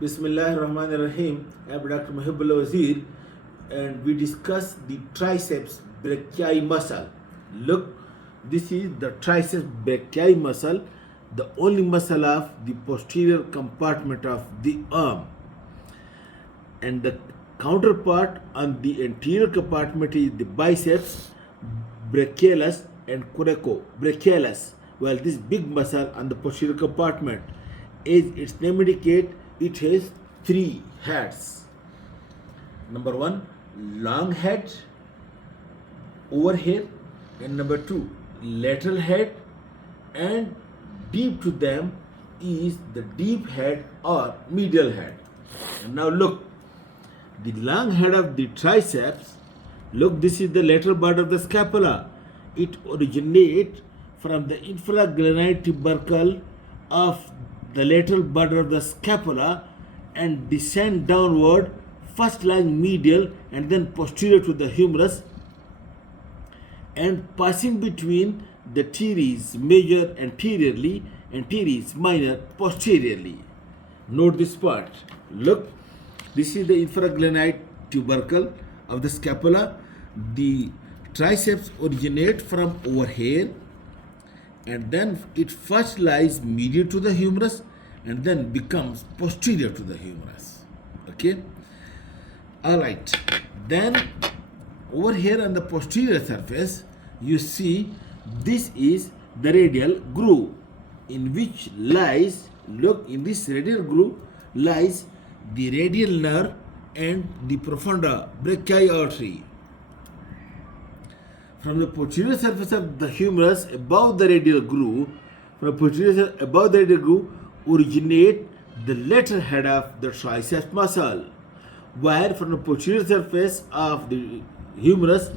Bismillahirrahmanirrahim. I'm Dr. Mohaibullah Wazir, and we discuss the triceps brachii muscle. Look, this is the triceps brachii muscle, the only muscle of the posterior compartment of the arm. And the counterpart on the anterior compartment is the biceps brachialis and coracobrachialis, while this big muscle on the posterior compartment, as its name indicates, it has three heads. Number one, long head over here, and number two, lateral head, and deep to them is the deep head or medial head. And now look, the long head of the triceps, look, this is the lateral border of the scapula. It originates from the infragranite tubercle of the lateral border of the scapula and descend downward, first lying medial and then posterior to the humerus, and passing between the teres major anteriorly and teres minor posteriorly. Note this part. Look, this is the infragranite tubercle of the scapula. The triceps originate from over here, and then it first lies medial to the humerus and then becomes posterior to the humerus. Okay? Alright. Then over here on the posterior surface, you see this is the radial groove in which lies, look, in this radial groove lies the radial nerve and the profunda brachii artery. From the posterior surface of the humerus above the radial groove, originate the lateral head of the triceps muscle, while from the posterior surface of the humerus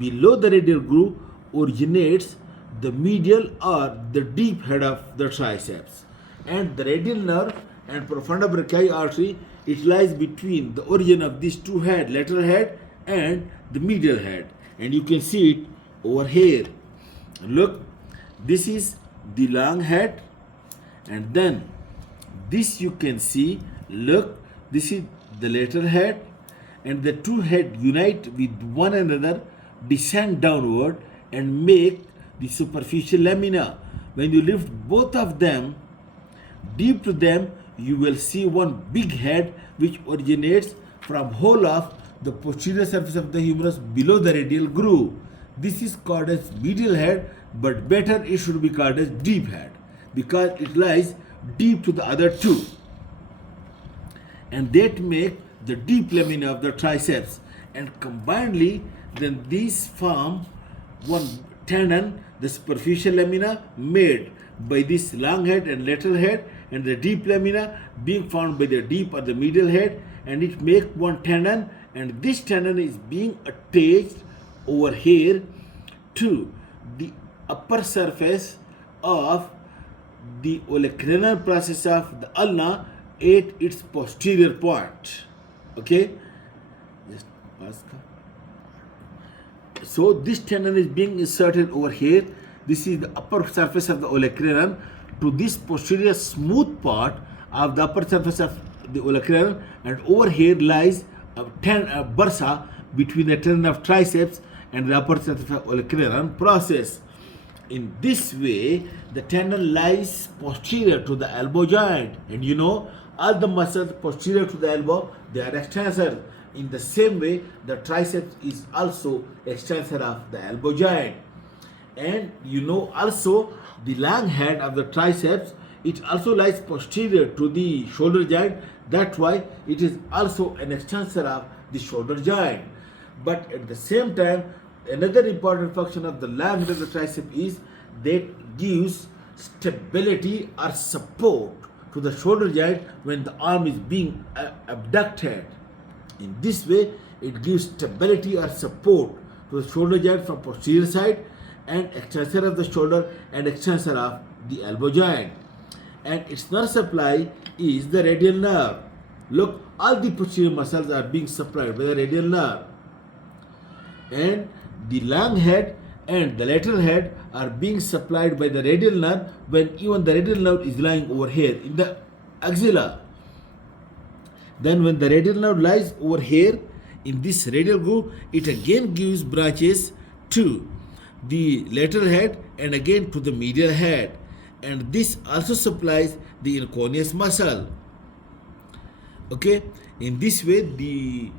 below the radial groove originates the medial or the deep head of the triceps. And the radial nerve and profunda brachii artery, it lies between the origin of these two heads, lateral head and the medial head. And you can see it over here. Look, this is the long head, and then this you can see, look, this is the lateral head, and the two heads unite with one another, descend downward and make the superficial lamina. When you lift both of them, deep to them, you will see one big head which originates from whole of the posterior surface of the humerus below the radial groove. This is called as medial head, but better it should be called as deep head because it lies deep to the other two, and that make the deep lamina of the triceps, and combinedly then these form one tendon, the superficial lamina made by this long head and lateral head, and the deep lamina being formed by the deep or the medial head, and it make one tendon, and this tendon is being attached over here to the upper surface of the olecranon process of the ulna at its posterior point. Okay, just pass. So this tendon is being inserted over here. This is the upper surface of the olecranon to this posterior smooth part of the upper surface of the olecranon, and over here lies a bursa between the tendon of triceps and the upper surface of olecranon process. In this way, the tendon lies posterior to the elbow joint, and you know all the muscles posterior to the elbow, they are extensor. In the same way, the triceps is also extensor of the elbow joint. And you know also the long head of the triceps, it also lies posterior to the shoulder joint. That's why it is also an extensor of the shoulder joint. But at the same time, another important function of the long head of the tricep is that gives stability or support to the shoulder joint when the arm is being abducted. In this way, it gives stability or support to the shoulder joint from posterior side and extensor of the shoulder and extensor of the elbow joint. And its nerve supply is the radial nerve. Look, all the posterior muscles are being supplied by the radial nerve. And the long head and the lateral head are being supplied by the radial nerve when even the radial nerve is lying over here in the axilla. Then when the radial nerve lies over here in this radial groove, it again gives branches to the lateral head and again to the medial head, and this also supplies the inconeus muscle. Okay, in this way the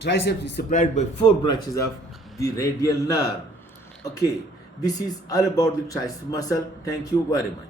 triceps is supplied by 4 branches of the radial nerve. Okay, this is all about the triceps muscle. Thank you very much.